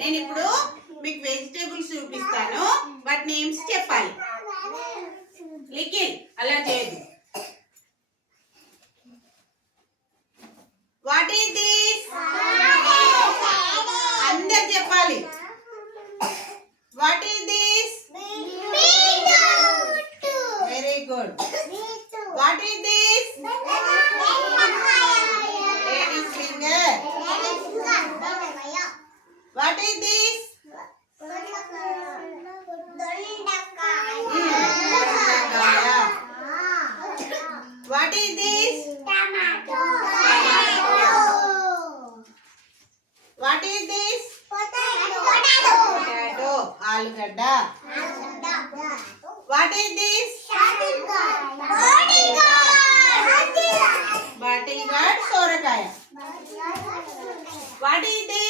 నేను ఇప్పుడు మీకు వెజిటేబుల్స్ చూపిస్తాను, వాటి నేమ్స్ చెప్పాలి. లిఖిల్ అలా చేయదు. What is this? అందరు చెప్పాలి. What is this? Very good. What is this? Ladies finger. What is this? What is this? Tomato. What is this? Potato. Potato. Alugada. What is this? Bodyguard. Sorakaya. What is this?